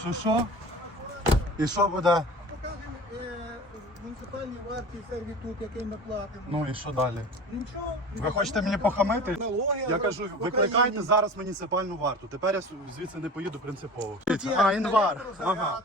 Що що? І що буде? Покажемо е, муніципальні варті сервітут, який ми платимо. Ну і що далі? Нічого. Ви хочете мені похамити? Налоги Я в кажу, Україні. викликайте зараз муніципальну варту. Тепер я звідси не поїду принципово. Тут є А, інвар. електрозарядка, Ага.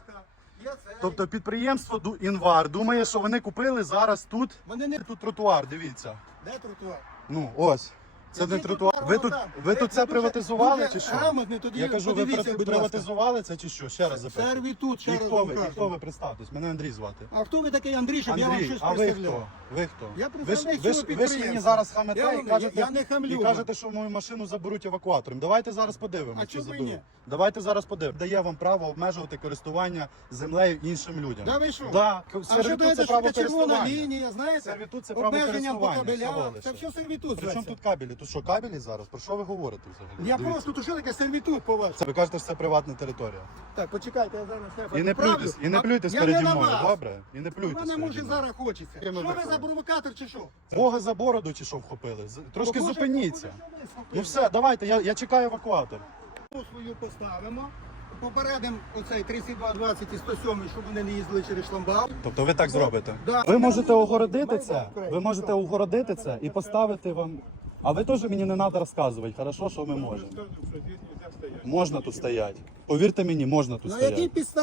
є цей. Тобто підприємство Ду- інвар думає, що вони купили зараз тут. Вони не Тут тротуар, дивіться. де тротуар. Ну, ось. Це не тротуар. Ви тут, ви тут це приватизували чи що? Грамотне тоді. Я кажу, ви подивіться, при- будь ласка. приватизували це чи що? Ще раз запитую. Сервітут, ще І раз хто ви? І хто ви представтесь? Мене Андрій звати. А хто ви такий Андрій, щоб я вам Андрій, щось а ви представляв? хто? Ви хто? Я ви ж, ви ж, ви ж мені зараз хамете і кажете, я не хамлю і кажете, що мою машину заберуть евакуатором. Давайте зараз подивимося, А заберуть. ні? Давайте зараз подивимося. Дає вам право обмежувати користування землею іншим людям. Да ви що? Да. А що Сервітут це право червона користування. лінія, знаєте? Сервітут це право Обмеженням по користування, всього кабелях. лише. Це все сервітут При чому зветься. тут кабелі? Тут що, кабелі зараз? Про що ви говорите взагалі? Я Дивіться. просто, то що таке сервітут по вас? Це ви кажете, що це приватна територія. Так, почекайте, я зараз все І не поправлю. плюйтесь, і не А- плюйтесь я переді не на мною, вас. добре? І не плюйтесь мене переді може мною. зараз хочеться. Що ви провокатор чи що? Бога за бороду чи що вхопили? З- Трошки Боже, зупиніться. Боже, що ви? Ну все, давайте, я, я чекаю евакуатор. свою поставимо. Попередимо оцей 3220 і 107, щоб вони не їздили через шламбал. Тобто ви так зробите? Да. Ви можете огородити це, ви можете огородити це і поставити вам. А ви теж мені не треба розказувати, хорошо, що ми можемо. Можна тут стояти. Повірте мені, можна тут На якій стояти. підставі?